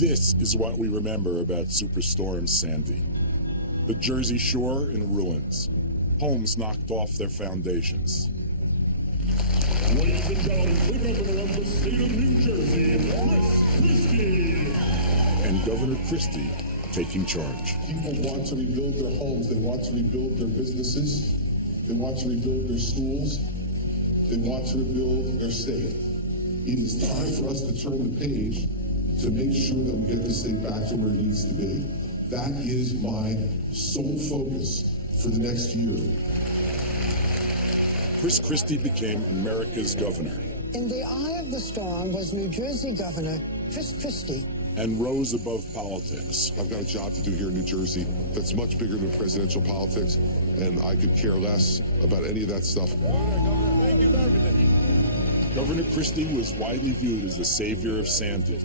This is what we remember about Superstorm Sandy. The Jersey Shore in ruins. Homes knocked off their foundations. Ladies and gentlemen, the governor of the state of New Jersey, Chris Christie. And Governor Christie taking charge. People want to rebuild their homes. They want to rebuild their businesses. They want to rebuild their schools. They want to rebuild their state. It is time for us to turn the page to make sure that we get the state back to where it needs to be. That is my sole focus for the next year. Chris Christie became America's governor. In the eye of the storm was New Jersey Governor Chris Christie. And rose above politics. I've got a job to do here in New Jersey that's much bigger than presidential politics, and I could care less about any of that stuff. Governor, thank you for everything. Governor Christie was widely viewed as the savior of Sandy.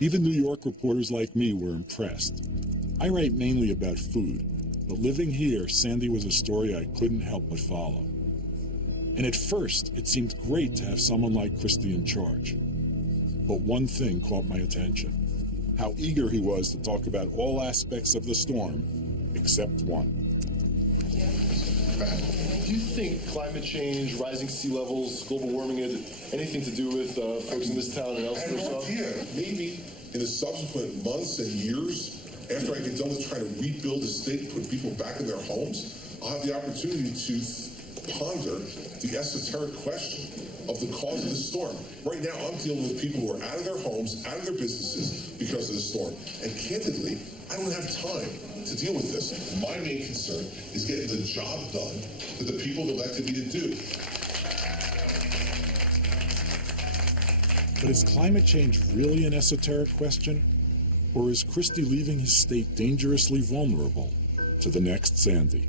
Even New York reporters like me were impressed. I write mainly about food, but living here, Sandy was a story I couldn't help but follow. And at first, it seemed great to have someone like Christie in charge. But one thing caught my attention: how eager he was to talk about all aspects of the storm, except one. Do you think climate change, rising sea levels, global warming had anything to do with folks in this town and elsewhere? I have no idea. Maybe in the subsequent months and years, after I get done with trying to rebuild the state and put people back in their homes, I'll have the opportunity to ponder the esoteric question of the cause of the storm. Right now, I'm dealing with people who are out of their homes, out of their businesses because of the storm. And candidly, I don't have time to deal with this. My main concern is getting the job done that the people have elected me to do. But is climate change really an esoteric question? Or is Christie leaving his state dangerously vulnerable to the next Sandy?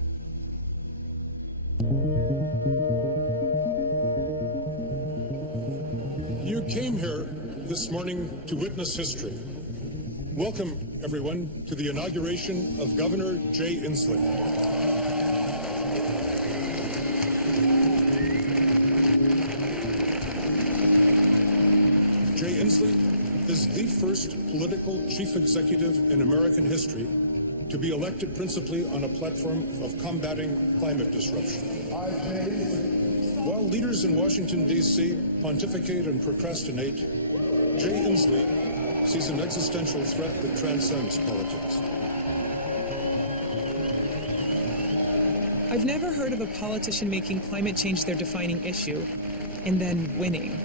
You came here this morning to witness history. Welcome, everyone, to the inauguration of Governor Jay Inslee. Jay Inslee is the first political chief executive in American history to be elected principally on a platform of combating climate disruption. While leaders in Washington, D.C. pontificate and procrastinate, Jay Inslee sees an existential threat that transcends politics. I've never heard of a politician making climate change their defining issue and then winning.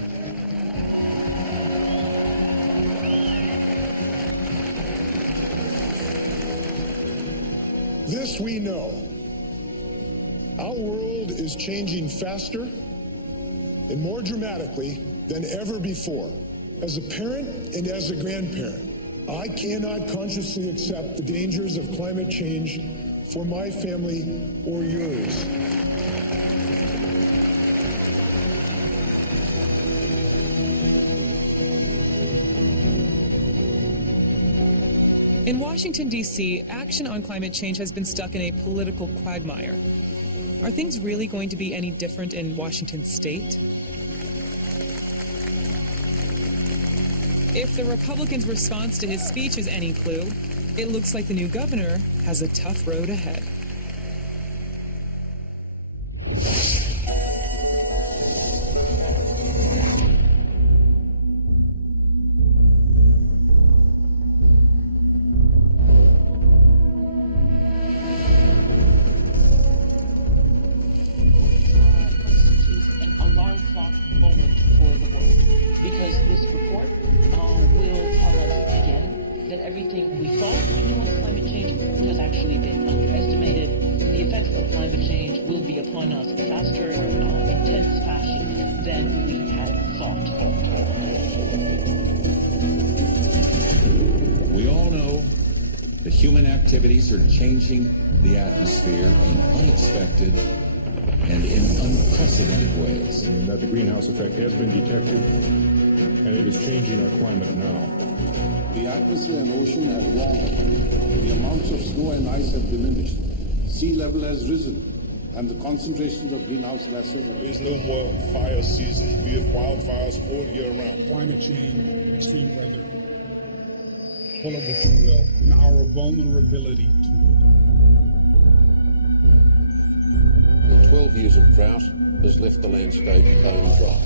This we know. Our world is changing faster and more dramatically than ever before. As a parent and as a grandparent, I cannot consciously accept the dangers of climate change for my family or yours. In Washington, D.C., action on climate change has been stuck in a political quagmire. Are things really going to be any different in Washington state? If the Republicans' response to his speech is any clue, it looks like the new governor has a tough road ahead. Activities are changing the atmosphere in unexpected and in unprecedented ways. And that the greenhouse effect has been detected, and it is changing our climate now. The atmosphere and ocean have warmed. The amounts of snow and ice have diminished. Sea level has risen, and the concentrations of greenhouse gases. There's no more fire season. We have wildfires all year round. Climate change, extreme weather, call it what you will, and our vulnerability to it. The 12 years of drought has left the landscape bone dry.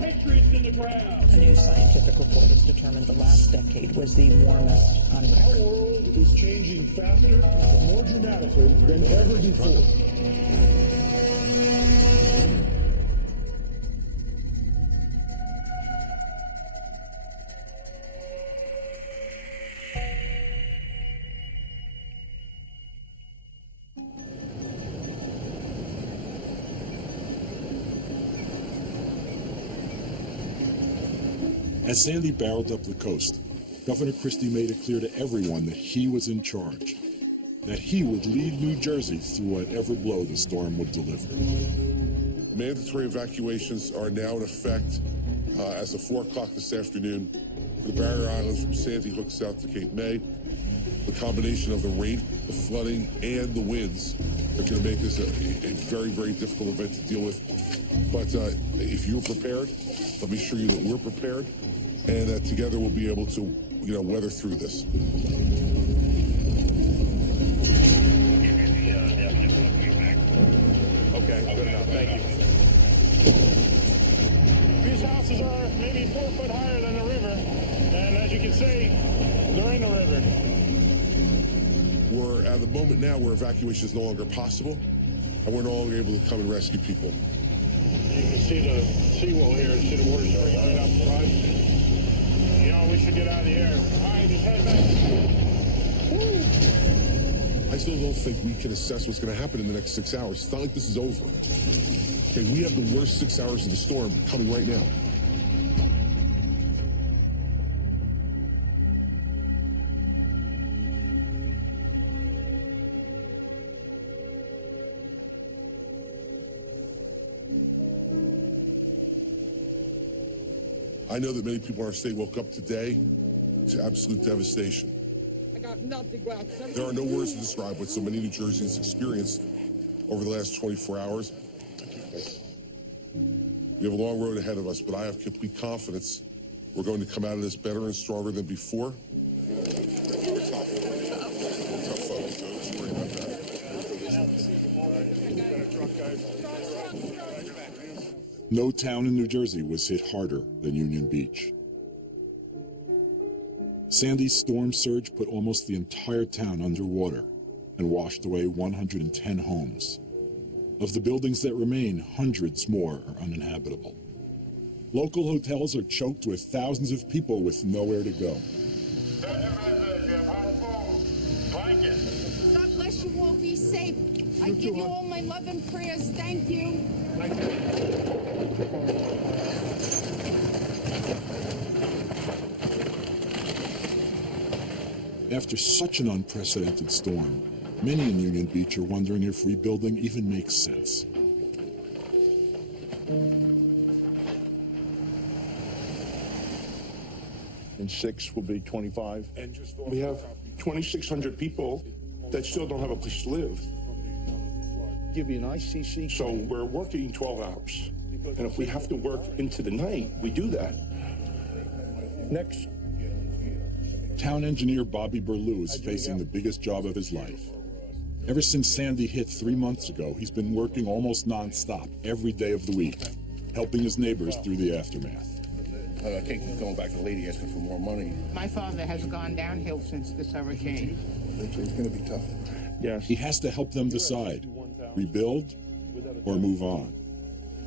Patriots in the crowd. A new scientific report has determined the last decade was the warmest on record. Our world is changing faster, more dramatically than ever before. As Sandy barreled up the coast, Governor Christie made it clear to everyone that he was in charge, that he would lead New Jersey through whatever blow the storm would deliver. Mandatory evacuations are now in effect as of 4 o'clock this afternoon for the Barrier Islands from Sandy Hook south to Cape May. The combination of the rain, the flooding, and the winds are going to make this a very, very difficult event to deal with. But if you're prepared, let me assure you that we're prepared, and that together we'll be able to, weather through this. Okay, good enough. Thank you. These houses are maybe 4 foot higher than the river, and as you can see, they're in the river. We're at the moment now where evacuation is no longer possible, and we're no longer able to come and rescue people. You can see the seawall here, and see the water starting right up front. We should get out of the air. All right, just head back. Woo. I still don't think we can assess what's going to happen in the next 6 hours. It's not like this is over. Okay, we have the worst 6 hours of the storm coming right now. I know that many people in our state woke up today to absolute devastation. I got nothing left. There are no words to describe what so many New Jerseyans experienced over the last 24 hours. We have a long road ahead of us, but I have complete confidence we're going to come out of this better and stronger than before. We're tough. We're tough folks. Don't worry about that. No town in New Jersey was hit harder than Union Beach. Sandy's storm surge put almost the entire town underwater and washed away 110 homes. Of the buildings that remain, hundreds more are uninhabitable. Local hotels are choked with thousands of people with nowhere to go. God bless you all. Be safe. I give you all my love and prayers. Thank you. After such an unprecedented storm, many in Union Beach are wondering if rebuilding even makes sense. And 6 will be 25. We have 2,600 people that still don't have a place to live. Give you an ICC. So we're working 12 hours. And if we have to work into the night, we do that. Next. Town engineer Bobby Berlew is facing the biggest job of his life. Ever since Sandy hit 3 months ago, he's been working almost non-stop every day of the week, helping his neighbors through the aftermath. I can't keep going back to the lady asking for more money. My father has gone downhill since this hurricane. It's going to be tough. Yes. He has to help them decide, rebuild or move on.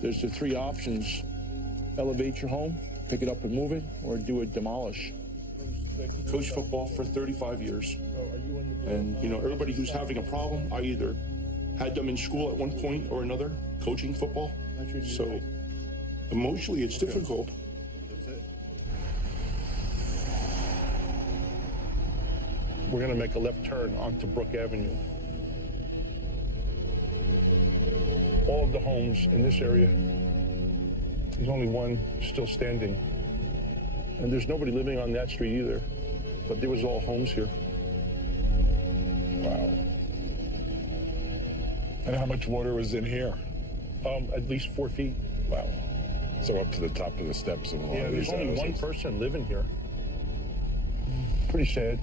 There's the 3 options. Elevate your home, pick it up and move it, or do a demolish. Coached football for 35 years. And, everybody who's having a problem, I either had them in school at one point or another, coaching football. So emotionally, it's difficult. We're going to make a left turn onto Brook Avenue. All of the homes in this area, there's only one still standing. And there's nobody living on that street either, but there was all homes here. Wow. And how much water was in here? At least 4 feet. Wow. So up to the top of the steps of a lot of these there's only houses. one person living here. Pretty sad.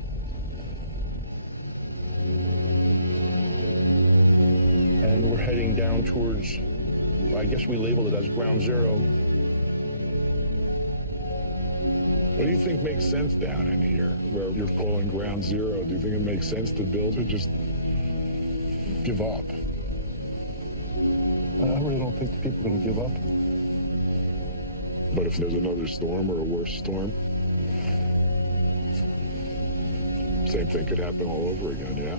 And we're heading down towards, I guess we labeled it as ground zero. What do you think makes sense down in here, where you're calling ground zero? Do you think it makes sense to build or just give up? I really don't think the people are going to give up. But if there's another storm or a worse storm, same thing could happen all over again, yeah?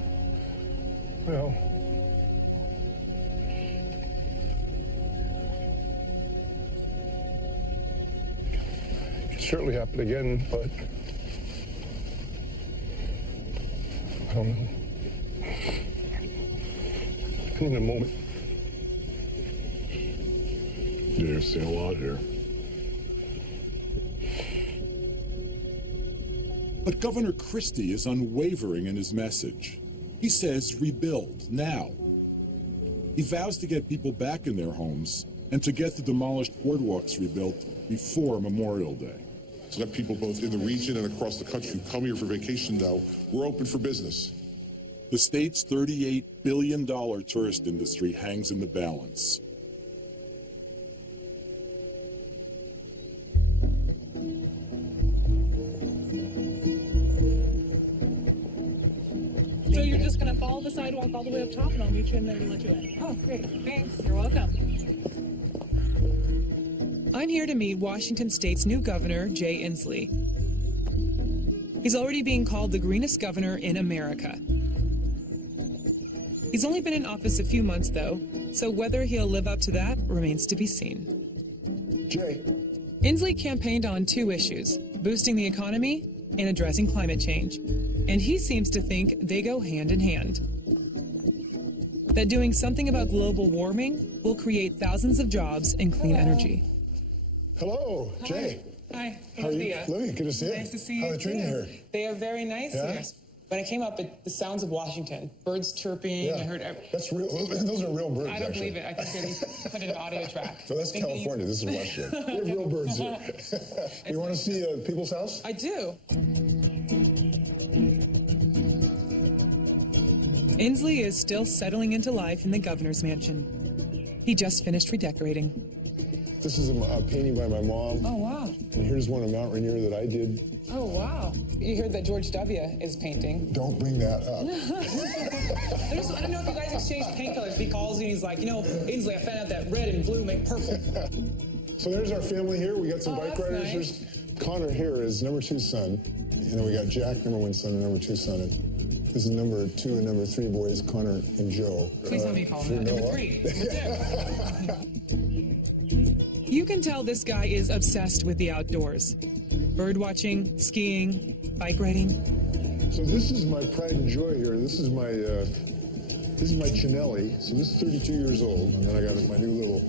Well, it could certainly happen again, but I don't know. In a moment. Yeah, you've seen a lot here. But Governor Christie is unwavering in his message. He says rebuild now. He vows to get people back in their homes and to get the demolished boardwalks rebuilt before Memorial Day. To let people both in the region and across the country who come here for vacation now, we're open for business. The state's $38 billion tourist industry hangs in the balance. So you're just going to follow the sidewalk all the way up top, and I'll meet you in there and let you in. Oh, great. Thanks. You're welcome. I'm here to meet Washington State's new governor, Jay Inslee. He's already being called the greenest governor in America. He's only been in office a few months, though, so whether he'll live up to that remains to be seen. Jay. Inslee campaigned on two issues, boosting the economy and addressing climate change. And he seems to think they go hand in hand. That doing something about global warming will create thousands of jobs in clean energy. Hello, Jay. Hi. How are you? Lily, good to see you. Nice to see you. How are they treating you here? They are very nice here. When I came up, the sounds of Washington, birds chirping. Yeah, I heard. that's real. Those are real birds. I don't actually. believe it. I think they put an audio track. So that's California. This is Washington. We have real birds here. You want to see People's House? I do. Inslee is still settling into life in the governor's mansion. He just finished redecorating. This is a painting by my mom. Oh, wow. And here's one of Mount Rainier that I did. Oh, wow. You heard that George W. is painting. Don't bring that up. I don't know if you guys exchange paint colors. He calls you and he's like, Inslee, I found out that red and blue make purple. So there's our family here. We got some bike riders. Nice. There's Connor here is number 2 son. And then we got Jack, number 1 son, and number 2 son. And this is number 2 and number 3 boys, Connor and Joe. Please let me call him that. Number 3. You can tell this guy is obsessed with the outdoors. Bird watching, skiing, bike riding. So this is my pride and joy here. This is my Chinelli. So this is 32 years old. And then I got my new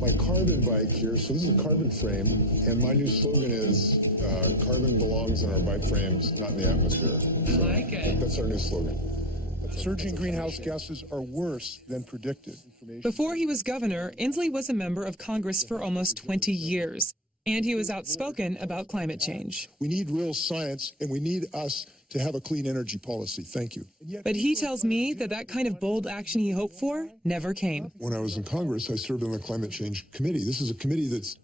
my carbon bike here. So this is a carbon frame. And my new slogan is, carbon belongs in our bike frames, not in the atmosphere. So I like it. That's our new slogan. Surging greenhouse gases are worse than predicted. Before he was governor, Inslee was a member of Congress for almost 20 years. And he was outspoken about climate change. We need real science, and we need us to have a clean energy policy. Thank you. But he tells me that kind of bold action he hoped for never came. When I was in Congress, I served on the Climate Change Committee. This is a committee that's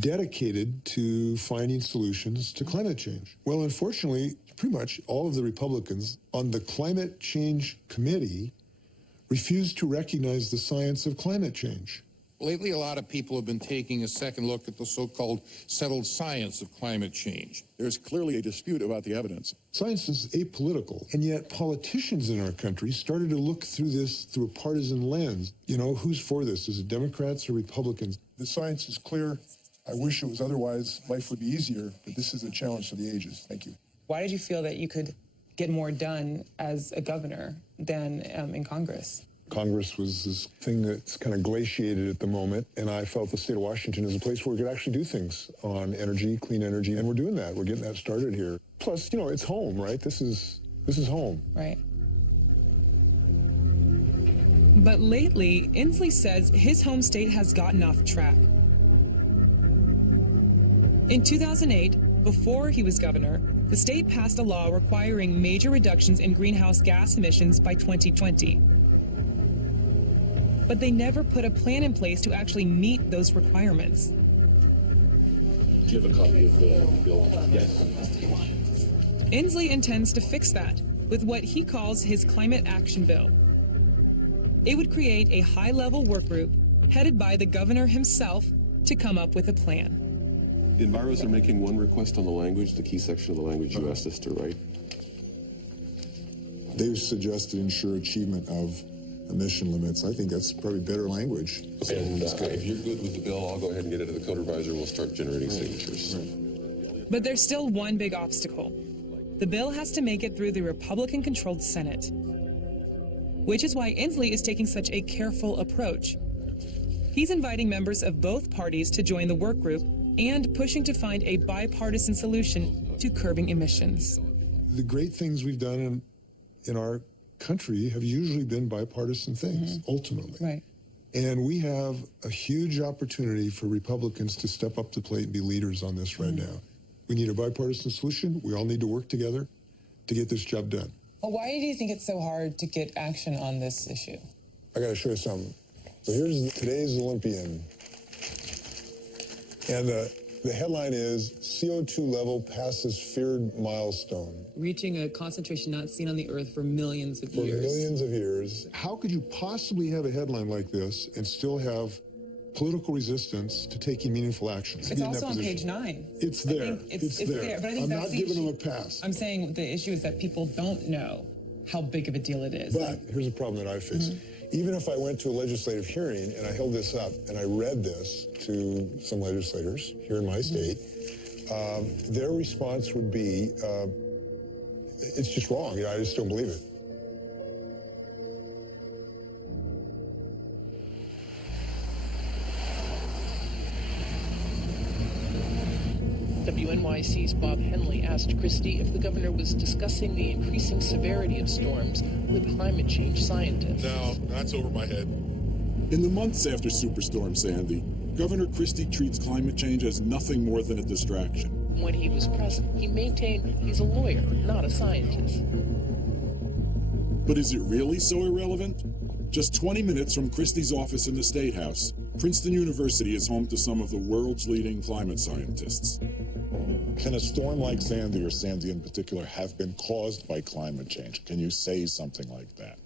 dedicated to finding solutions to climate change. Well, unfortunately, pretty much all of the Republicans on the Climate Change Committee refused to recognize the science of climate change. Lately, a lot of people have been taking a second look at the so-called settled science of climate change. There's clearly a dispute about the evidence. Science is apolitical, and yet politicians in our country started to look through this through a partisan lens. Who's for this? Is it Democrats or Republicans? The science is clear. I wish it was otherwise. Life would be easier, but this is a challenge for the ages. Thank you. Why did you feel that you could get more done as a governor than in Congress? Congress was this thing that's kind of glaciated at the moment, and I felt the state of Washington is a place where we could actually do things on energy, clean energy, and we're doing that. We're getting that started here. Plus, it's home, right? This is home. Right. But lately, Inslee says his home state has gotten off track. In 2008, before he was governor, the state passed a law requiring major reductions in greenhouse gas emissions by 2020. But they never put a plan in place to actually meet those requirements. Do you have a copy of the bill? Yes. Inslee intends to fix that with what he calls his Climate Action Bill. It would create a high-level work group headed by the governor himself to come up with a plan. The enviros are making one request on the language, the key section of the language you asked us to write. They've suggested ensure achievement of emission limits. I think that's probably better language. And if you're good with the bill, I'll go ahead and get it to the code advisor. We'll start generating signatures. But there's still one big obstacle. The bill has to make it through the Republican-controlled Senate, which is why Inslee is taking such a careful approach. He's inviting members of both parties to join the work group and pushing to find a bipartisan solution to curbing emissions. The great things we've done in our country have usually been bipartisan things, ultimately. Right. And we have a huge opportunity for Republicans to step up to the plate and be leaders on this right now. We need a bipartisan solution. We all need to work together to get this job done. Well, why do you think it's so hard to get action on this issue? I got to show you something. So here's today's Olympian. And the headline is, CO2 level passes feared milestone. Reaching a concentration not seen on the Earth for millions of years. For millions of years. How could you possibly have a headline like this and still have political resistance to taking meaningful action? It's also on page 9. It's there. It's there. But I think I'm that's not the giving issue. them a pass. I'm saying the issue is that people don't know how big of a deal it is. But here's a problem that I face. Even if I went to a legislative hearing and I held this up and I read this to some legislators here in my state, their response would be, it's just wrong. You know, I just don't believe it. WNYC's Bob Henley asked Christie if the governor was discussing the increasing severity of storms with climate change scientists. No, that's over my head. In the months after Superstorm Sandy, Governor Christie treats climate change as nothing more than a distraction. When he was pressed, he maintained he's a lawyer, not a scientist. But is it really so irrelevant? Just 20 minutes from Christie's office in the State House, Princeton University is home to some of the world's leading climate scientists. Can a storm like Sandy, or Sandy in particular, have been caused by climate change? Can you say something like that?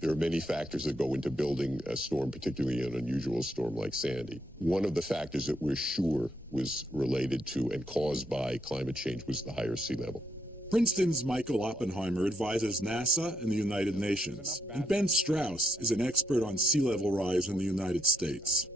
There are many factors that go into building a storm, particularly an unusual storm like Sandy. One of the factors that we're sure was related to and caused by climate change was the higher sea level. Princeton's Michael Oppenheimer advises NASA and the United Nations, and Ben Strauss is an expert on sea level rise in the United States.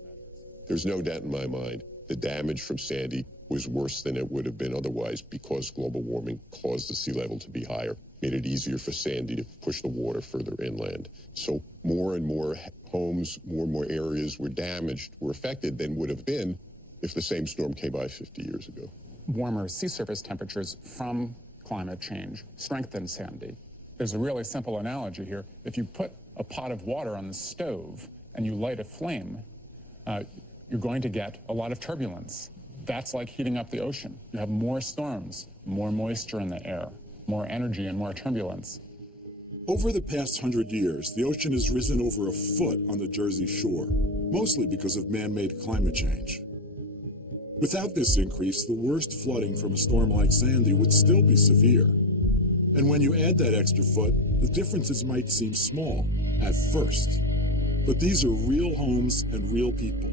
There's no doubt in my mind the damage from Sandy was worse than it would have been otherwise because global warming caused the sea level to be higher, made it easier for Sandy to push the water further inland. So more and more homes, more and more areas were damaged, were affected than would have been if the same storm came by 50 years ago. Warmer sea surface temperatures from climate change strengthen Sandy. There's a really simple analogy here. If you put a pot of water on the stove and you light a flame, you're going to get a lot of turbulence. That's like heating up the ocean. You have more storms, more moisture in the air, more energy and more turbulence. Over the past 100 years, the ocean has risen over a foot on the Jersey Shore, mostly because of man-made climate change. Without this increase, the worst flooding from a storm like Sandy would still be severe. And when you add that extra foot, the differences might seem small at first. But these are real homes and real people.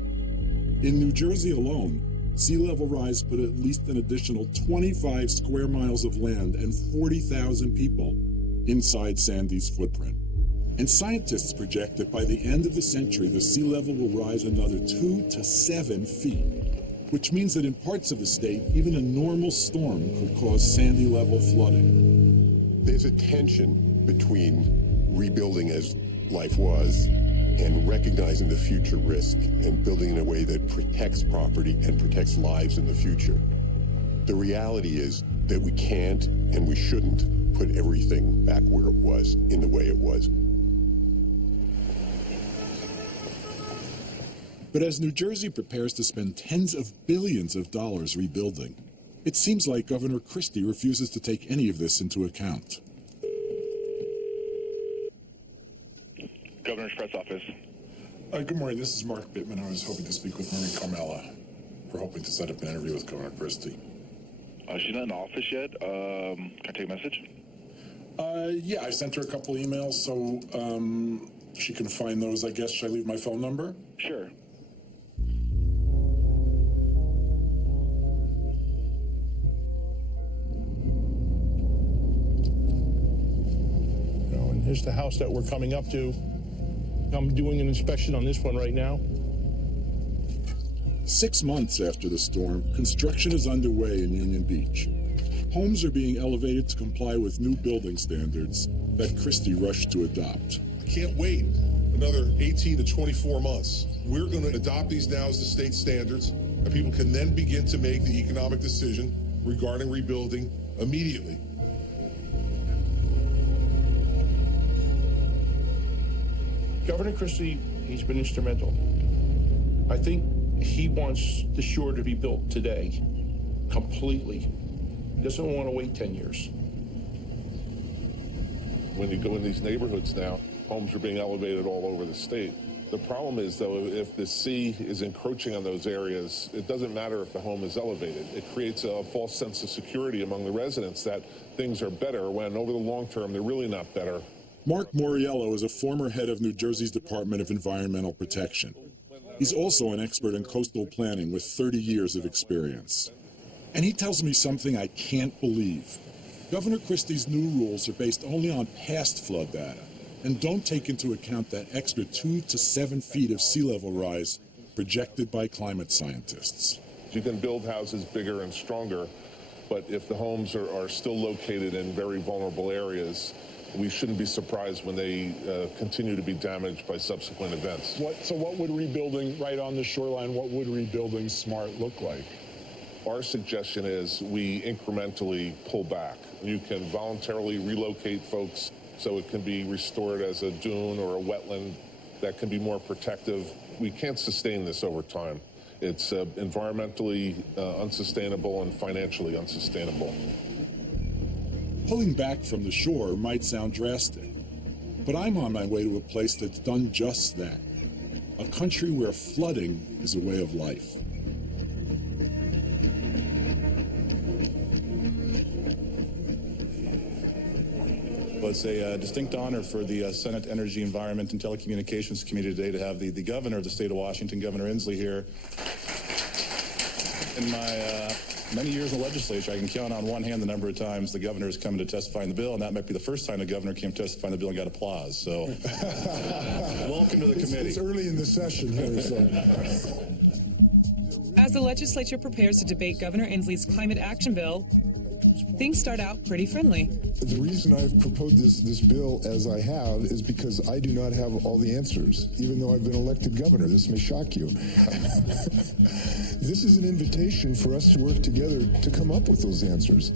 In New Jersey alone, sea level rise put at least an additional 25 square miles of land and 40,000 people inside Sandy's footprint. And scientists project that by the end of the century, the sea level will rise another 2 to 7 feet, which means that in parts of the state, even a normal storm could cause Sandy-level flooding. There's a tension between rebuilding as life was and recognizing the future risk and building in a way that protects property and protects lives in the future. The reality is that we can't and we shouldn't put everything back where it was in the way it was. But as New Jersey prepares to spend tens of billions of dollars rebuilding, it seems like Governor Christie refuses to take any of this into account. Governor's press office. Good morning. This is Mark Bittman. I was hoping to speak with Marie Carmela. We're hoping to set up an interview with Governor Christie. She's not in the office yet. Can I take a message? Yeah, I sent her a couple emails, so she can find those, I guess. Should I leave my phone number? Sure. And here's the house that we're coming up to. I'm doing an inspection on this one right now. 6 months after the storm, construction is underway in Union Beach. Homes are being elevated to comply with new building standards that Christie rushed to adopt. I can't wait another 18 to 24 months. We're going to adopt these now as the state standards, and people can then begin to make the economic decision regarding rebuilding immediately. Governor Christie, he's been instrumental. I think he wants the shore to be built today, completely. He doesn't want to wait 10 years. When you go in these neighborhoods now, homes are being elevated all over the state. The problem is, though, if the sea is encroaching on those areas, it doesn't matter if the home is elevated. It creates a false sense of security among the residents that things are better when over the long term they're really not better. Mark Moriello is a former head of New Jersey's Department of Environmental Protection. He's also an expert in coastal planning with 30 years of experience. And he tells me something I can't believe. Governor Christie's new rules are based only on past flood data and don't take into account that extra 2 to 7 feet of sea level rise projected by climate scientists. You can build houses bigger and stronger, but if the homes are still located in very vulnerable areas, we shouldn't be surprised when they continue to be damaged by subsequent events. So what would rebuilding right on the shoreline, what would rebuilding smart look like? Our suggestion is we incrementally pull back. You can voluntarily relocate folks so it can be restored as a dune or a wetland that can be more protective. We can't sustain this over time. It's environmentally unsustainable and financially unsustainable. Pulling back from the shore might sound drastic, but I'm on my way to a place that's done just that. A country where flooding is a way of life. Well, it's a distinct honor for the Senate Energy, Environment, and Telecommunications Committee today to have the governor of the state of Washington, Governor Inslee, here. In my many years in the legislature, I can count on one hand the number of times the governor has come to testify in the bill, and that might be the first time the governor came to testify in the bill and got applause. So, welcome to the committee. It's early in the session here, so. As the legislature prepares to debate Governor Inslee's climate action bill, things start out pretty friendly. The reason I've proposed this bill as I have is because I do not have all the answers, even though I've been elected governor. This may shock you. This is an invitation for us to work together to come up with those answers.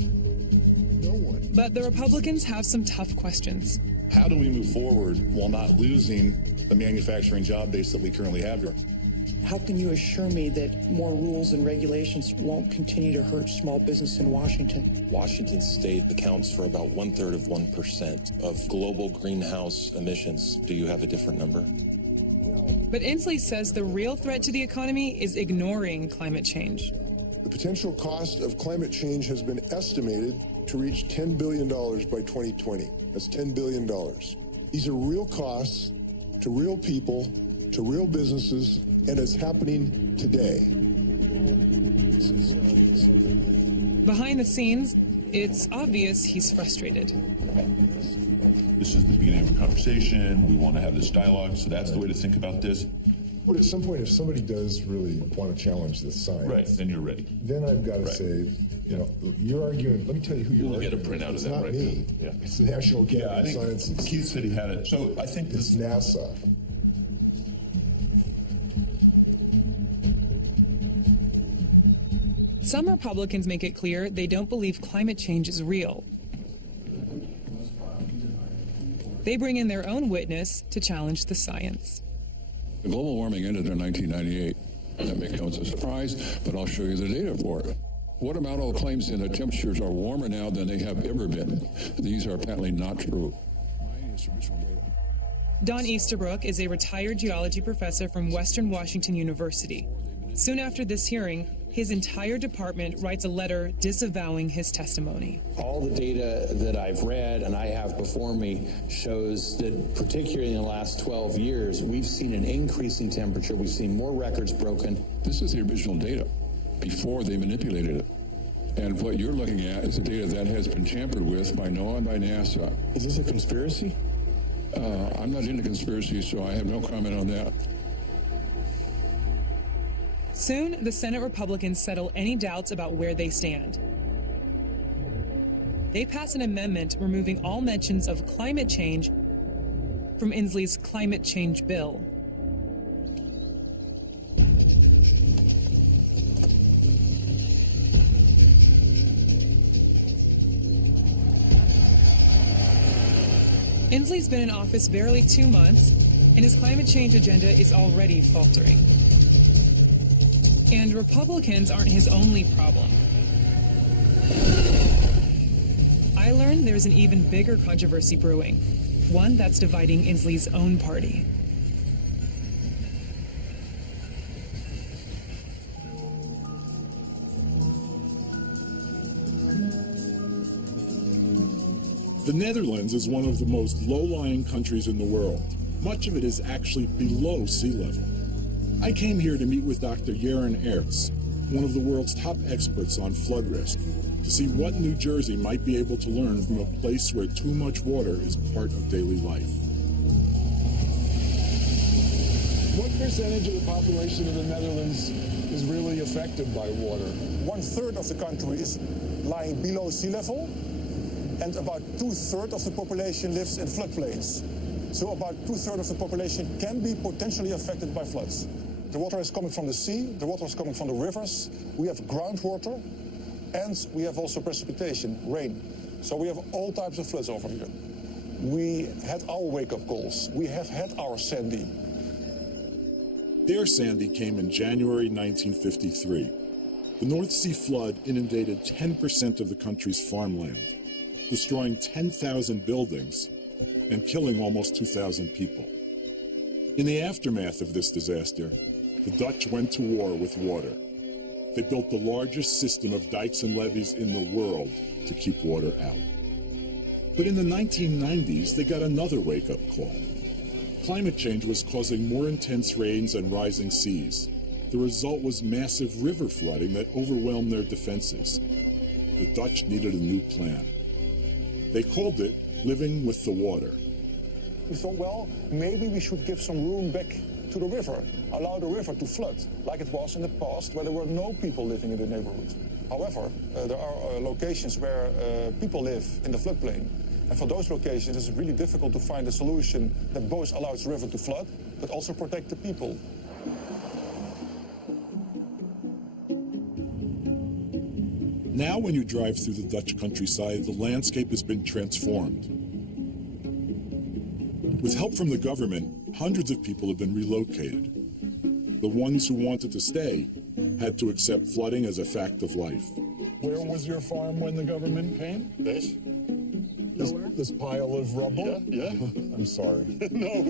But the Republicans have some tough questions. How do we move forward while not losing the manufacturing job base that we currently have here? How can you assure me that more rules and regulations won't continue to hurt small business in Washington? Washington state accounts for about 1/3 of 1% of global greenhouse emissions. Do you have a different number? But Inslee says the real threat to the economy is ignoring climate change. The potential cost of climate change has been estimated to reach $10 billion by 2020. That's $10 billion. These are real costs to real people, to real businesses, and it's happening today. Behind the scenes, it's obvious he's frustrated. This is the beginning of a conversation. We want to have this dialogue, so that's the way to think about this. But at some point, if somebody does really want to challenge this science, Right, then you're ready. then I've got to say, you know, you're arguing, let me tell you who you're We'll get a arguing printout with. of that It's right not me. now. Yeah. It's the National Academy I of think Sciences. Keith said he had it. So I think It's NASA. Some Republicans make it clear they don't believe climate change is real. They bring in their own witness to challenge the science. The global warming ended in 1998. That may come as a surprise, but I'll show you the data for it. What about all claims that the temperatures are warmer now than they have ever been? These are patently not true. Don Easterbrook is a retired geology professor from Western Washington University. Soon after this hearing, his entire department writes a letter disavowing his testimony. All the data that I've read and I have before me shows that particularly in the last 12 years, we've seen an increase in temperature. We've seen more records broken. This is the original data before they manipulated it. And what you're looking at is the data that has been tampered with by NOAA and by NASA. Is this a conspiracy? I'm not into conspiracy, so I have no comment on that. Soon, the Senate Republicans settle any doubts about where they stand. They pass an amendment removing all mentions of climate change from Inslee's climate change bill. Inslee's been in office barely 2 months, and his climate change agenda is already faltering. And Republicans aren't his only problem. I learned there's an even bigger controversy brewing, one that's dividing Inslee's own party. The Netherlands is one of the most low-lying countries in the world. Much of it is actually below sea level. I came here to meet with Dr. Jeroen Aerts, one of the world's top experts on flood risk, to see what New Jersey might be able to learn from a place where too much water is part of daily life. What percentage of the population of the Netherlands is really affected by water? 1/3 of the country is lying below sea level, and about 2/3 of the population lives in floodplains. So about 2/3 of the population can be potentially affected by floods. The water is coming from the sea, the water is coming from the rivers, we have groundwater, and we have also precipitation, rain. So we have all types of floods over here. We had our wake-up calls. We have had our Sandy. Their Sandy came in January 1953. The North Sea flood inundated 10% of the country's farmland, destroying 10,000 buildings and killing almost 2,000 people. In the aftermath of this disaster, the Dutch went to war with water. They built the largest system of dikes and levees in the world to keep water out. But in the 1990s, they got another wake-up call. Climate change was causing more intense rains and rising seas. The result was massive river flooding that overwhelmed their defenses. The Dutch needed a new plan. They called it living with the water. We thought, well, maybe we should give some room back to the river, allow the river to flood, like it was in the past where there were no people living in the neighborhood. However, there are locations where people live in the floodplain. And for those locations, it's really difficult to find a solution that both allows the river to flood, but also protect the people. Now when you drive through the Dutch countryside, the landscape has been transformed. With help from the government, hundreds of people have been relocated. The ones who wanted to stay had to accept flooding as a fact of life. Where was your farm when the government came? This pile of rubble? Ja. I'm sorry. No.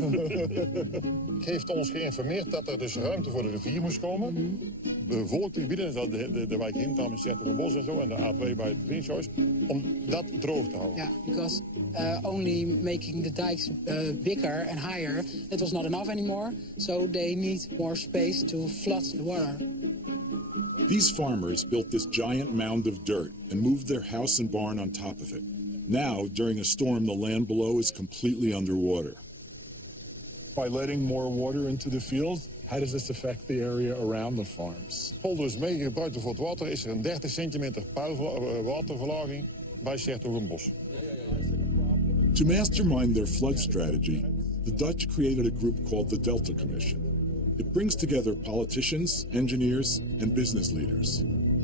Heeft ons geïnformeerd dat er dus ruimte voor de rivier moest komen. Bevolkte gebieden, zoals de wijk Hintam en Sertogenbos en zo, en de A2 bij het Prinshuis, om dat droog te houden. Yeah, because only making the dikes bigger and higher, that was not enough anymore. So they need more space to flood the water. These farmers built this giant mound of dirt and moved their house and barn on top of it. Now, during a storm, the land below is completely underwater. By letting more water into the fields, how does this affect the area around the farms? Polders meegebruikt voor het water is er een 30 centimeter waterverlaging bij Sertogenbos. To mastermind their flood strategy, the Dutch created a group called the Delta Commission. It brings together politicians, engineers, and business leaders.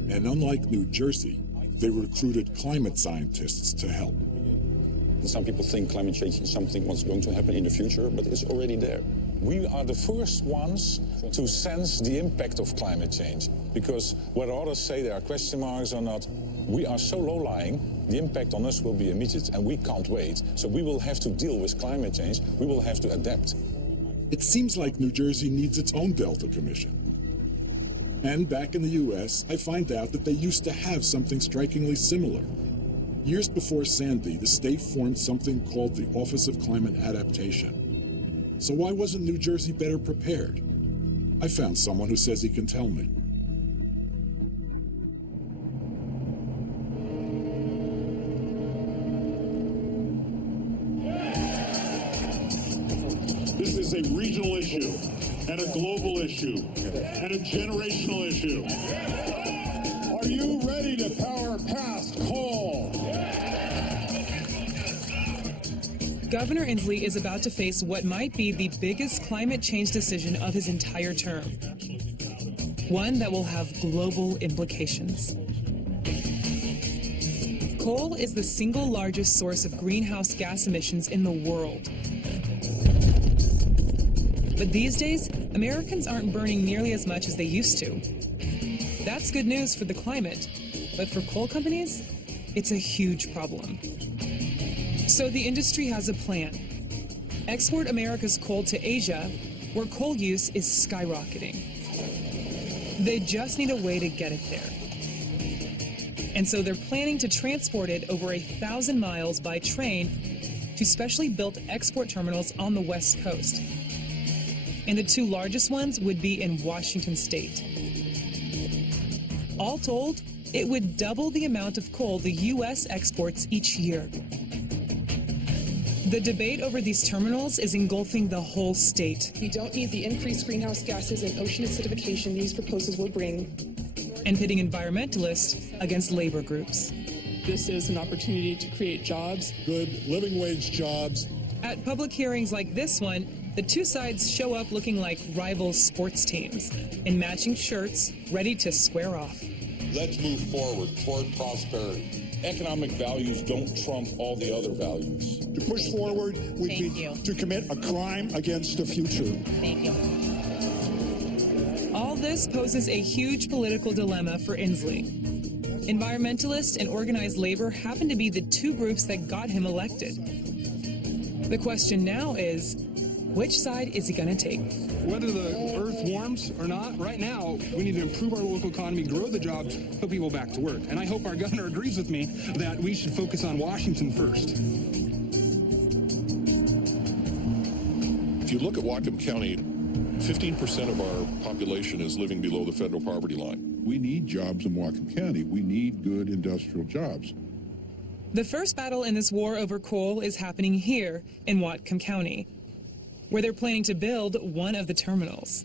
And unlike New Jersey, they recruited climate scientists to help. Some people think climate change is something what's going to happen in the future, but it's already there. We are the first ones to sense the impact of climate change, because whether others say there are question marks or not, we are so low-lying, the impact on us will be immediate, and we can't wait. So we will have to deal with climate change. We will have to adapt. It seems like New Jersey needs its own Delta Commission. And back in the U.S., I find out that they used to have something strikingly similar. Years before Sandy, the state formed something called the Office of Climate Adaptation. So why wasn't New Jersey better prepared? I found someone who says he can tell me. This is a regional issue, and a global issue, and a generational issue. Are you ready to power past coal? Governor Inslee is about to face what might be the biggest climate change decision of his entire term. One that will have global implications. Coal is the single largest source of greenhouse gas emissions in the world. But these days, Americans aren't burning nearly as much as they used to. That's good news for the climate, but for coal companies, it's a huge problem. So the industry has a plan. Export America's coal to Asia, where coal use is skyrocketing. They just need a way to get it there. And so they're planning to transport it over 1,000 miles by train to specially built export terminals on the West Coast. And the two largest ones would be in Washington state. All told, it would double the amount of coal the U.S. exports each year. The debate over these terminals is engulfing the whole state. We don't need the increased greenhouse gases and ocean acidification these proposals will bring. And pitting environmentalists against labor groups. This is an opportunity to create jobs. Good living wage jobs. At public hearings like this one, the two sides show up looking like rival sports teams in matching shirts, ready to square off. Let's move forward toward prosperity. Economic values don't trump all the other values. To push forward would be to commit a crime against the future. Thank you. All this poses a huge political dilemma for Inslee. Environmentalists and organized labor happen to be the two groups that got him elected. The question now is, which side is he going to take? Whether the earth warms or not, right now, we need to improve our local economy, grow the jobs, put people back to work. And I hope our governor agrees with me that we should focus on Washington first. If you look at Whatcom County, 15% of our population is living below the federal poverty line. We need jobs in Whatcom County. We need good industrial jobs. The first battle in this war over coal is happening here in Whatcom County, where they're planning to build one of the terminals.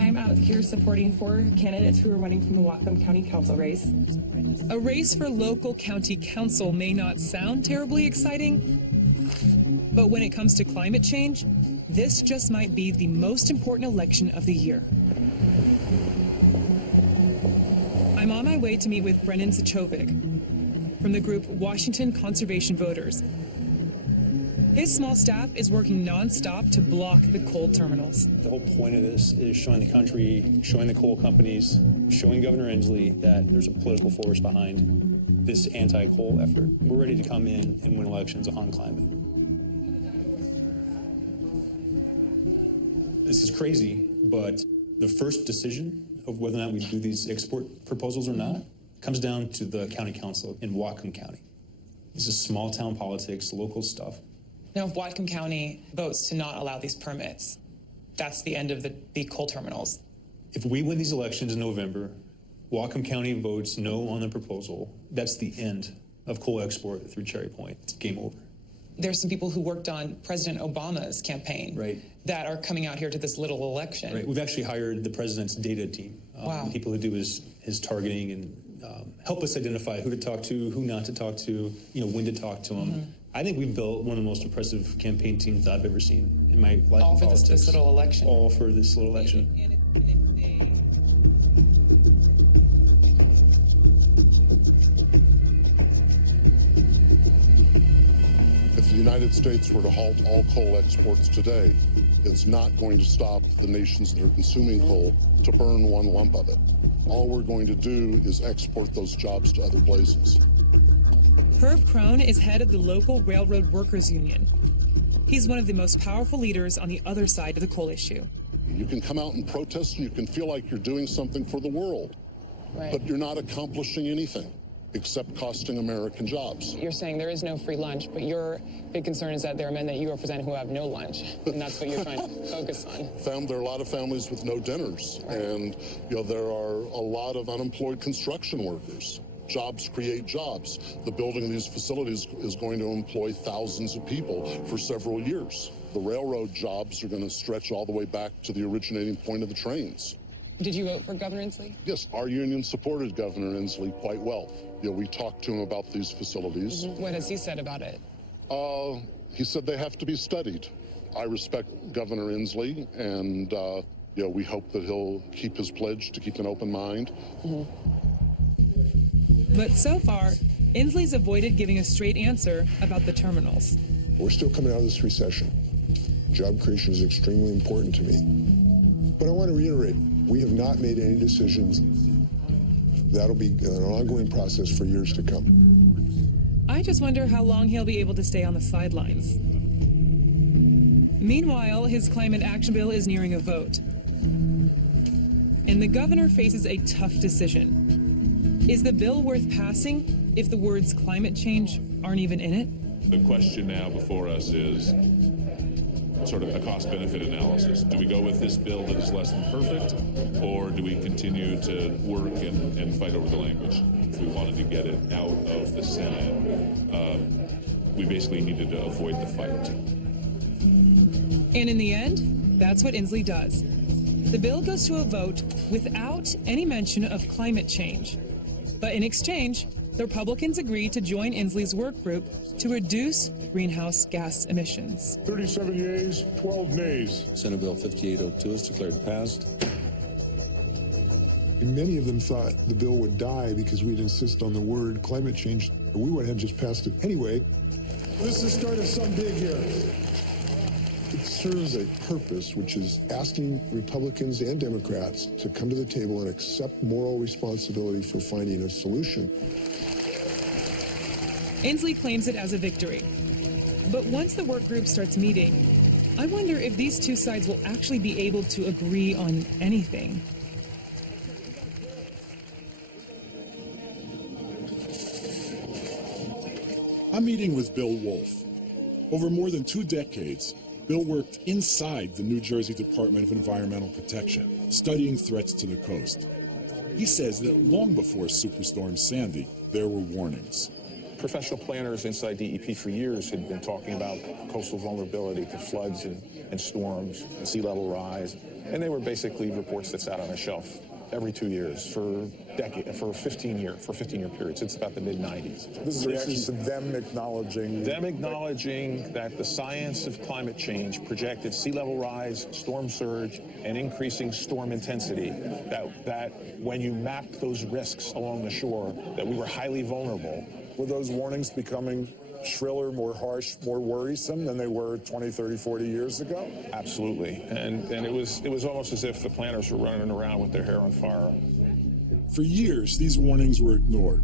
I'm out here supporting 4 candidates who are running from the Whatcom County Council race. A race for local county council may not sound terribly exciting, but when it comes to climate change, this just might be the most important election of the year. I'm on my way to meet with Brennan Zachovic from the group Washington Conservation Voters. His small staff is working nonstop to block the coal terminals. The whole point of this is showing the country, showing the coal companies, showing Governor Inslee that there's a political force behind this anti-coal effort. We're ready to come in and win elections on climate. This is crazy, but the first decision of whether or not we do these export proposals or not comes down to the county council in Whatcom County. This is small town politics, local stuff. Now, if Whatcom County votes to not allow these permits, that's the end of the coal terminals. If we win these elections in November, Whatcom County votes no on the proposal, that's the end of coal export through Cherry Point. It's game over. There's some people who worked on President Obama's campaign that are coming out here to this little election. Right. We've actually hired the president's data team. Wow. People who do his targeting and help us identify who to talk to, who not to talk to, when to talk to them. Mm-hmm. I think we've built one of the most impressive campaign teams I've ever seen in my life. All for this little election. All for this little election. the United States were to halt all coal exports today, it's not going to stop the nations that are consuming coal to burn one lump of it. All we're going to do is export those jobs to other places. Herb Crone is head of the local railroad workers union. He's one of the most powerful leaders on the other side of the coal issue. You can come out and protest and you can feel like you're doing something for the world, but you're not accomplishing anything except costing American jobs. You're saying there is no free lunch, but your big concern is that there are men that you represent who have no lunch, and that's what you're trying to focus on. There are a lot of families with no dinners, and there are a lot of unemployed construction workers. Jobs create jobs. The building of these facilities is going to employ thousands of people for several years. The railroad jobs are going to stretch all the way back to the originating point of the trains. Did you vote for Governor Inslee? Yes, our union supported Governor Inslee quite well. We talked to him about these facilities. What has he said about it? He said they have to be studied. I respect Governor Inslee, and we hope that he'll keep his pledge to keep an open mind. But so far, Inslee's avoided giving a straight answer about the terminals. We're still coming out of this recession. Job creation is extremely important to me. But I want to reiterate, we have not made any decisions. That'll be an ongoing process for years to come. I just wonder how long he'll be able to stay on the sidelines. Meanwhile, his climate action bill is nearing a vote. And the governor faces a tough decision. Is the bill worth passing if the words climate change aren't even in it? The question now before us is sort of a cost-benefit analysis. Do we go with this bill that is less than perfect, or do we continue to work and fight over the language? If we wanted to get it out of the Senate, we basically needed to avoid the fight. And in the end, that's what Inslee does. The bill goes to a vote without any mention of climate change. But in exchange, the Republicans agreed to join Inslee's work group to reduce greenhouse gas emissions. 37 yeas, 12 nays. Senate Bill 5802 is declared passed. And many of them thought the bill would die because we'd insist on the word climate change. We went ahead and just passed it anyway. This is the start of something big here. It serves a purpose, which is asking Republicans and Democrats to come to the table and accept moral responsibility for finding a solution. Inslee claims it as a victory. But once the work group starts meeting, I wonder if these two sides will actually be able to agree on anything. I'm meeting with Bill Wolf. Over more than 2 decades, Bill worked inside the New Jersey Department of Environmental Protection, studying threats to the coast. He says that long before Superstorm Sandy, there were warnings. Professional planners inside DEP for years had been talking about coastal vulnerability to floods and storms and sea level rise. And they were basically reports that sat on a shelf every 2 years for 15-year periods. Since about the mid-90s. This is a reaction to them acknowledging that the science of climate change projected sea level rise, storm surge, and increasing storm intensity, that when you mapped those risks along the shore, that we were highly vulnerable. Were those warnings becoming shriller, more harsh, more worrisome than they were 20, 30, 40 years ago? Absolutely. And it was almost as if the planners were running around with their hair on fire. For years, these warnings were ignored.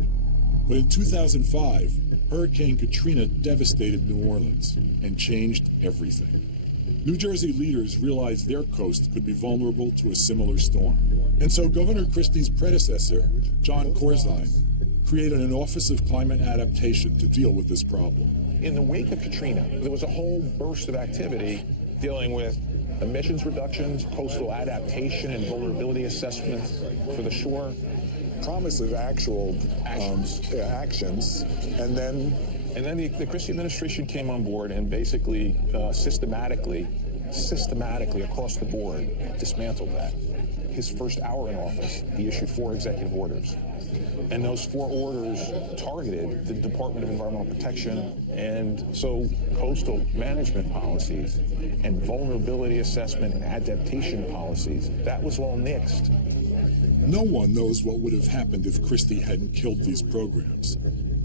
But in 2005, Hurricane Katrina devastated New Orleans and changed everything. New Jersey leaders realized their coast could be vulnerable to a similar storm. And so Governor Christie's predecessor, John Corzine, created an Office of Climate Adaptation to deal with this problem. In the wake of Katrina, there was a whole burst of activity dealing with emissions reductions, coastal adaptation and vulnerability assessments for the shore. Promise of actual actions, and then the Christie administration came on board and basically systematically across the board dismantled that. His first hour in office, he issued 4 executive orders. And those 4 orders targeted the Department of Environmental Protection, and so coastal management policies and vulnerability assessment and adaptation policies, that was all nixed. No one knows what would have happened if Christie hadn't killed these programs.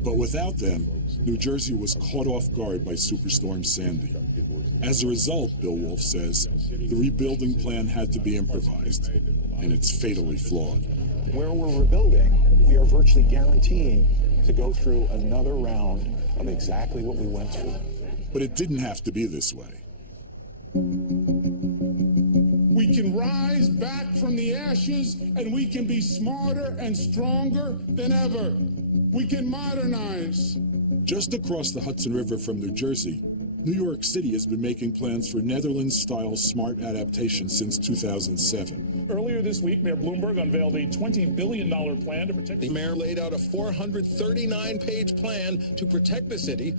But without them, New Jersey was caught off guard by Superstorm Sandy. As a result, Bill Wolf says, the rebuilding plan had to be improvised, and it's fatally flawed. Where we're rebuilding, we are virtually guaranteeing to go through another round of exactly what we went through. But it didn't have to be this way. We can rise back from the ashes, and we can be smarter and stronger than ever. We can modernize. Just across the Hudson River from New Jersey, New York City has been making plans for Netherlands-style smart adaptation since 2007. Earlier this week, Mayor Bloomberg unveiled a $20 billion plan to protect... The mayor laid out a 439-page plan to protect the city.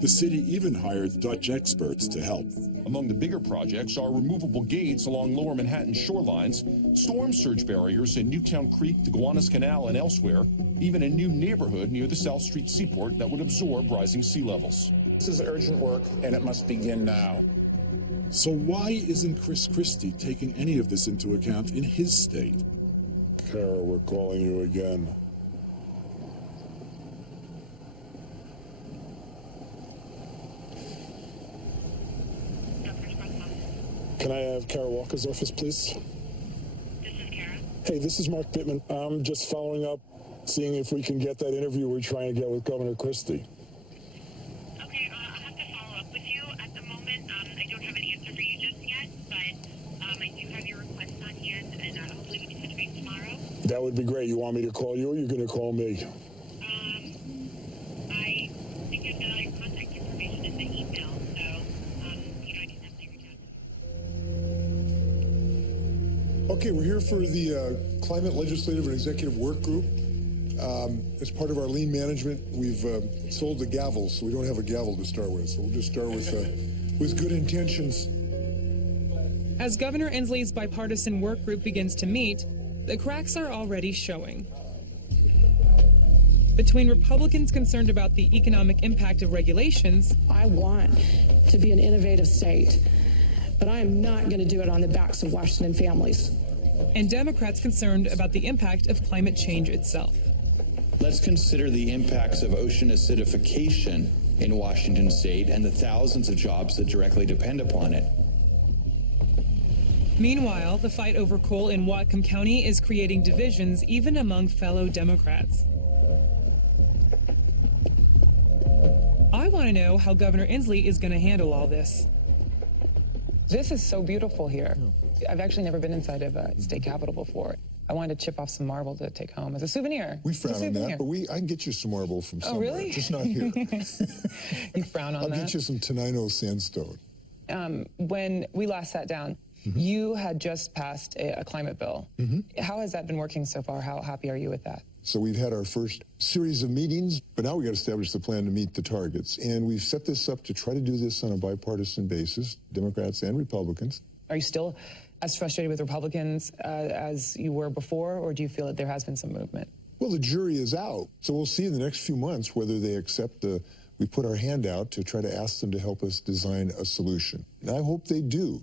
The city even hired Dutch experts to help. Among the bigger projects are removable gates along lower Manhattan shorelines, storm surge barriers in Newtown Creek, the Gowanus Canal, and elsewhere, even a new neighborhood near the South Street Seaport that would absorb rising sea levels. This is urgent work, and it must begin now. So why isn't Chris Christie taking any of this into account in his state? Kara, we're calling you again. Can I have Kara Walker's office, please? This is Kara. Hey, this is Mark Bittman. I'm just following up, seeing if we can get that interview we're trying to get with Governor Christie. Okay, I'll have to follow up with you. At the moment, I don't have an answer for you just yet, but I do have your request on hand, and hopefully we can touch base tomorrow. That would be great. You want me to call you, or you're going to call me? I think I've got all your contact information in the email, so, I can definitely reach out to you. Okay, we're here for the Climate Legislative and Executive Work Group. As part of our lean management, we've sold the gavel, so we don't have a gavel to start with. So we'll just start with good intentions. As Governor Inslee's bipartisan work group begins to meet, the cracks are already showing. Between Republicans concerned about the economic impact of regulations, I want to be an innovative state, but I am not going to do it on the backs of Washington families. And Democrats concerned about the impact of climate change itself. Let's consider the impacts of ocean acidification in Washington state and the thousands of jobs that directly depend upon it. Meanwhile, the fight over coal in Whatcom County is creating divisions even among fellow Democrats. I want to know how Governor Inslee is going to handle all this. This is so beautiful here. I've actually never been inside of a state capitol before. I wanted to chip off some marble to take home as a souvenir. We frown on that, but I can get you some marble from somewhere. Oh, really? Just not here. You frown on that? I'll get you some Tenino sandstone. When we last sat down, you had just passed a climate bill. How has that been working so far? How happy are you with that? So we've had our first series of meetings, but now we got to establish the plan to meet the targets. And we've set this up to try to do this on a bipartisan basis, Democrats and Republicans. Are you still as frustrated with Republicans as you were before, or do you feel that there has been some movement? Well, the jury is out. So we'll see in the next few months whether they accept we put our hand out to try to ask them to help us design a solution. And I hope they do.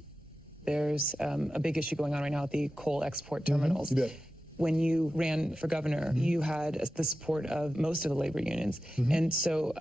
There's a big issue going on right now at the coal export terminals. You bet. When you ran for governor, you had the support of most of the labor unions. And so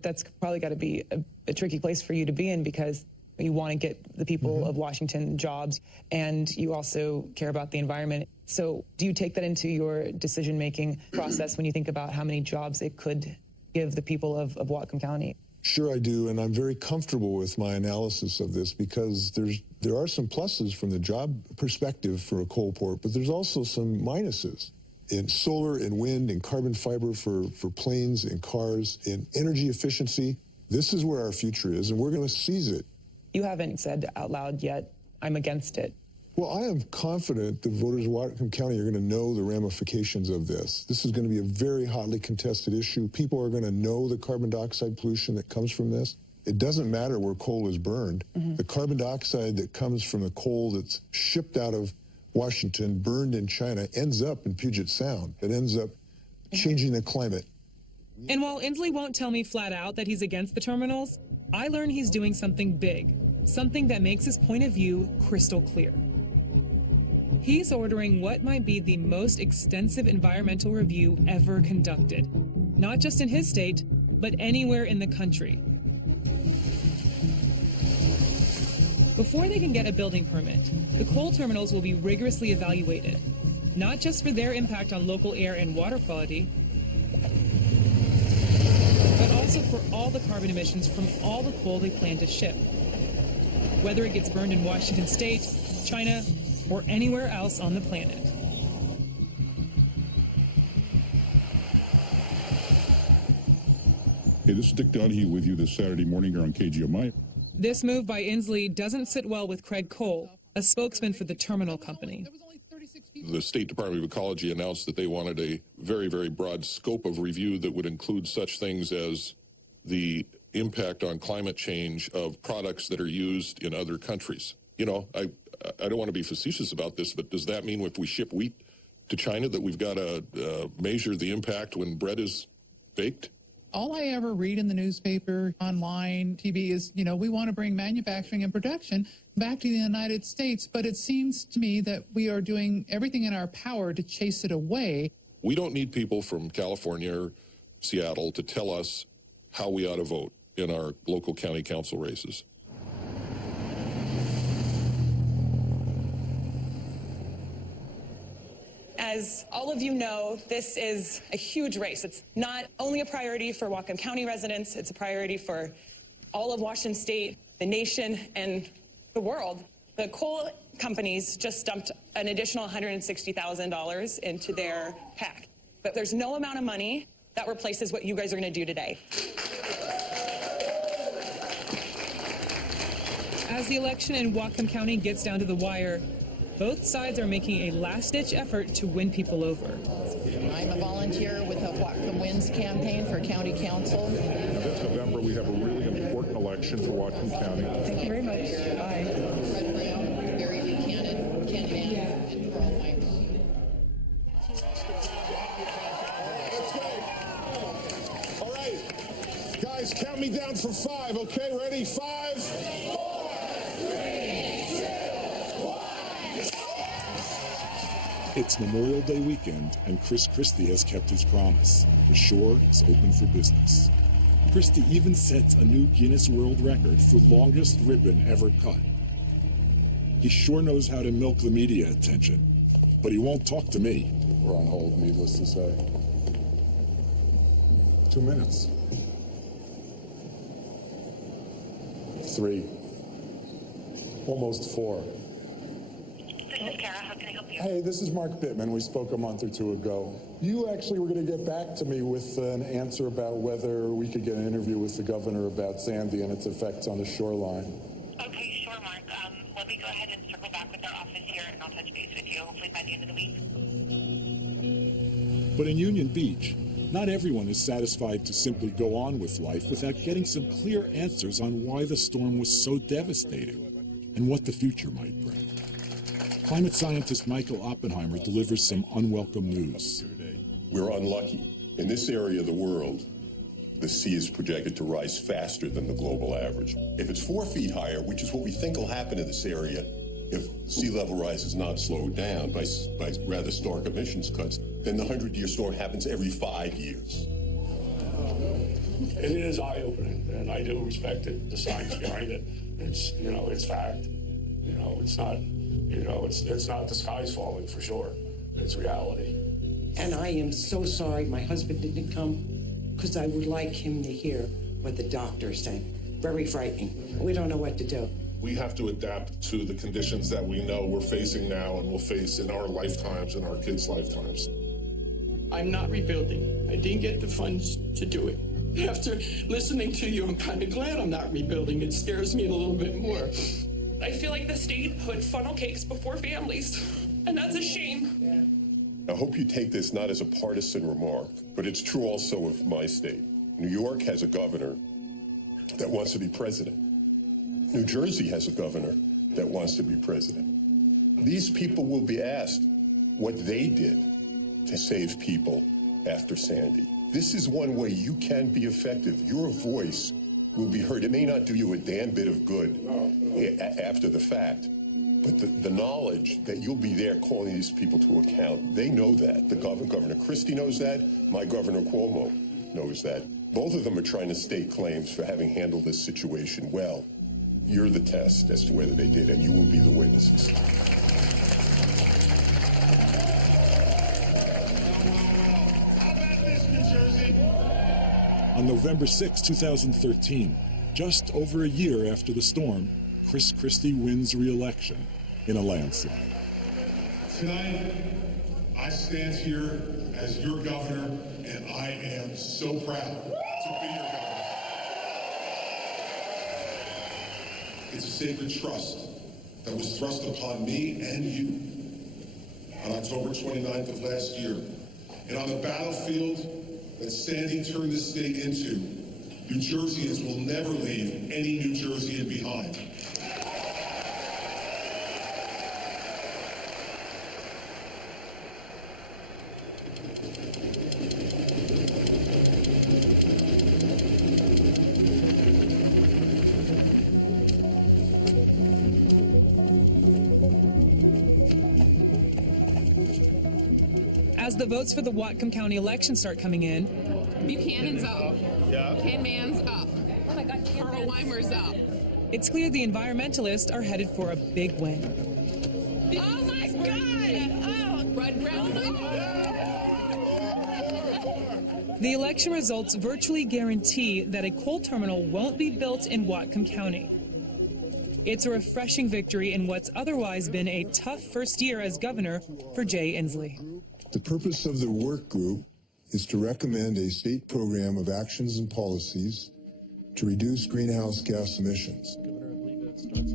that's probably got to be a tricky place for you to be in, because you want to get the people of Washington jobs, and you also care about the environment. So do you take that into your decision-making process when you think about how many jobs it could give the people of Whatcom County? Sure I do, and I'm very comfortable with my analysis of this, because there are some pluses from the job perspective for a coal port, but there's also some minuses in solar and wind and carbon fiber for planes and cars, in energy efficiency. This is where our future is, and we're going to seize it. You haven't said out loud yet, I'm against it. Well, I am confident the voters of Whatcom County are going to know the ramifications of this. This is going to be a very hotly contested issue. People are going to know the carbon dioxide pollution that comes from this. It doesn't matter where coal is burned. The carbon dioxide that comes from the coal that's shipped out of Washington, burned in China, ends up in Puget Sound. It ends up changing the climate. And while Inslee won't tell me flat out that he's against the terminals, I learn he's doing something big, something that makes his point of view crystal clear. He's ordering what might be the most extensive environmental review ever conducted. not just in his state, but anywhere in the country. Before they can get a building permit, the coal terminals will be rigorously evaluated, not just for their impact on local air and water quality, but also for all the carbon emissions from all the coal they plan to ship. Whether it gets burned in Washington State, China, or anywhere else on the planet. Hey, this is Dick Donahue with you this Saturday morning here on KGMI. This move by Inslee doesn't sit well with Craig Cole, a spokesman for the terminal company. The State Department of Ecology announced that they wanted a very, very broad scope of review that would include such things as the impact on climate change of products that are used in other countries. You know, I don't want to be facetious about this, but does that mean if we ship wheat to China that we've got to measure the impact when bread is baked? All I ever read in the newspaper, online, TV is, you know, we want to bring manufacturing and production back to the United States, but it seems to me that we are doing everything in our power to chase it away. We don't need people from California or Seattle to tell us how we ought to vote in our local county council races. As all of you know, this is a huge race. It's not only a priority for Whatcom County residents, it's a priority for all of Washington State, the nation, and the world. The coal companies just dumped an additional $160,000 into their PAC. But there's no amount of money that replaces what you guys are going to do today. As the election in Whatcom County gets down to the wire, both sides are making a last-ditch effort to win people over. I'm a volunteer with the Whatcom Wins campaign for county council. This November, we have a really important election for Whatcom County. Thank you very much. Bye. Fred Brown, Barry Buchanan, Ken Mann, and Carl Meyer. All right, guys, count me down for 5, okay? Ready? 5, 4, 3, 2, 1. It's Memorial Day weekend, and Chris Christie has kept his promise. The shore is open for business. Christie even sets a new Guinness World Record for longest ribbon ever cut. He sure knows how to milk the media attention, but he won't talk to me. We're on hold, needless to say. 2 minutes. 3. Almost 4. This is Kara. How can I help you? Hey, this is Mark Bittman. We spoke a month or 2 ago. You actually were going to get back to me with an answer about whether we could get an interview with the governor about Sandy and its effects on the shoreline. Okay, sure, Mark. Let me go ahead and circle back with our office here, and I'll touch base with you, hopefully by the end of the week. But in Union Beach, not everyone is satisfied to simply go on with life without getting some clear answers on why the storm was so devastating and what the future might bring. Climate scientist Michael Oppenheimer delivers some unwelcome news. We're unlucky. In this area of the world, the sea is projected to rise faster than the global average. If it's 4 feet higher, which is what we think will happen in this area if sea level rise is not slowed down by rather stark emissions cuts, then the 100-year storm happens every 5 years. It is eye-opening, and I do respect it, the science behind it. It's, you know, it's fact. You know, it's not, you know, it's not the sky's falling for sure. It's reality. And I am so sorry my husband didn't come, because I would like him to hear what the doctor said. Very frightening. We don't know what to do. We have to adapt to the conditions that we know we're facing now and will face in our lifetimes and our kids' lifetimes. I'm not rebuilding. I didn't get the funds to do it. After listening to you, I'm kind of glad I'm not rebuilding. It scares me a little bit more. I feel like the state put funnel cakes before families, and that's a shame. I hope you take this not as a partisan remark, but it's true also of my state. New York has a governor that wants to be president. New Jersey has a governor that wants to be president. These people will be asked what they did to save people after Sandy. This is one way you can be effective. Your voice will be heard. It may not do you a damn bit of good after the fact, but the knowledge that you'll be there calling these people to account, they know that. The Governor Christie knows that, my Governor Cuomo knows that. Both of them are trying to stake claims for having handled this situation well. You're the test as to whether they did, and you will be the witnesses. On November 6, 2013, just over a year after the storm, Chris Christie wins re-election in a landslide. Tonight, I stand here as your governor, and I am so proud to be your governor. It's a sacred trust that was thrust upon me and you on October 29th of last year. And on the battlefield that Sandy turned this state into, New Jerseyans will never leave any New Jerseyan behind. As the votes for the Whatcom County election start coming in, Buchanan's up. Yeah. Ken Mann's up. Oh my God, Carl Weimer's up. It's clear the environmentalists are headed for a big win. Oh my God! Oh, Rudd Brown's up. The election results virtually guarantee that a coal terminal won't be built in Whatcom County. It's a refreshing victory in what's otherwise been a tough first year as governor for Jay Inslee. The purpose of the work group is to recommend a state program of actions and policies to reduce greenhouse gas emissions.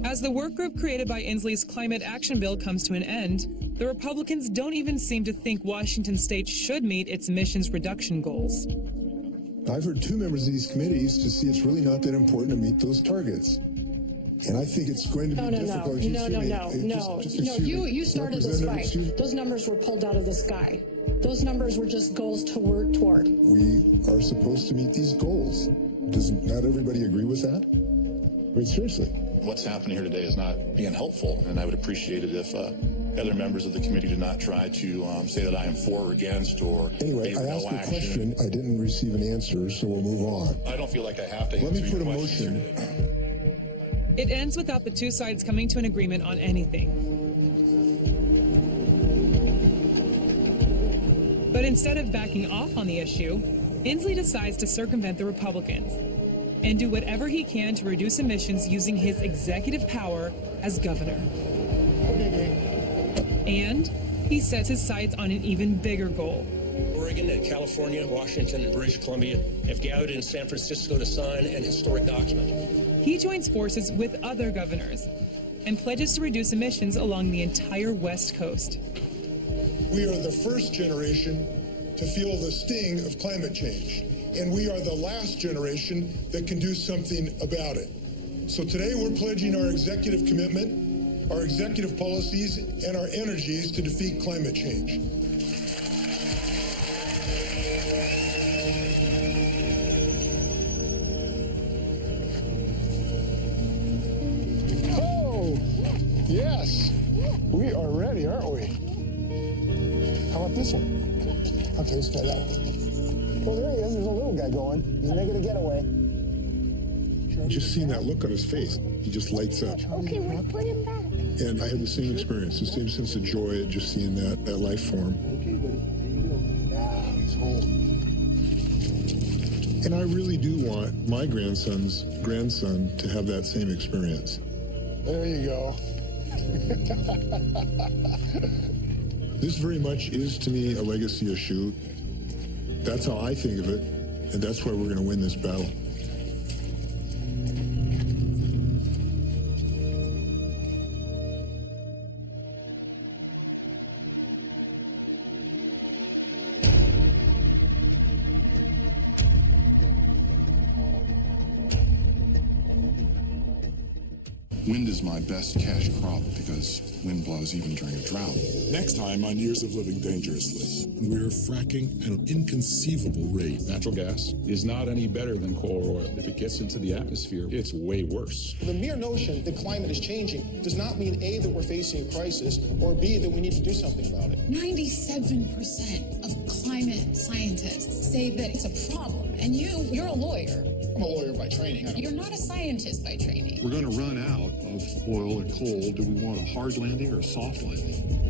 As the work group created by Inslee's climate action bill comes to an end, the Republicans don't even seem to think Washington state should meet its emissions reduction goals. I've heard two members of these committees to see it's really not that important to meet those targets. And I think it's going to be difficult. You started this fight. Those numbers were pulled out of the sky. Those numbers were just goals to work toward. We are supposed to meet these goals. Does not everybody agree with that? I mean, seriously. What's happening here today is not being helpful, and I would appreciate it if other members of the committee did not try to say that I am for or against or anyway, I asked a question. I didn't receive an answer, so we'll move on. I don't feel like I have to answer. Let me put a motion. It ends without the two sides coming to an agreement on anything. But instead of backing off on the issue, Inslee decides to circumvent the Republicans and do whatever he can to reduce emissions using his executive power as governor. And he sets his sights on an even bigger goal. Oregon and California, Washington and British Columbia have gathered in San Francisco to sign an historic document. He joins forces with other governors and pledges to reduce emissions along the entire West Coast. We are the first generation to feel the sting of climate change, and we are the last generation that can do something about it. So today we're pledging our executive commitment, our executive policies, and our energies to defeat climate change. Yes, we are ready, aren't we? How about this one? Okay, let's try that. Well, there he is. There's a little guy going. He's making a getaway. Just seeing that look on his face, he just lights up. Okay, we'll put him back. And I had the same experience, the same sense of joy at just seeing that life form. Okay, buddy. There you go. Now he's home. And I really do want my grandson's grandson to have that same experience. There you go. This very much is, to me, a legacy issue. That's how I think of it, and that's why we're going to win this battle. Wind is my best cash crop because wind blows even during a drought. Next time on Years of Living Dangerously, we're fracking at an inconceivable rate. Natural gas is not any better than coal or oil. If it gets into the atmosphere, it's way worse. The mere notion that climate is changing does not mean A, that we're facing a crisis, or B, that we need to do something about it. 97% of climate scientists say that it's a problem. And you're a lawyer. I'm a lawyer by training. You're not a scientist by training. We're going to run out of oil and coal. Do we want a hard landing or a soft landing?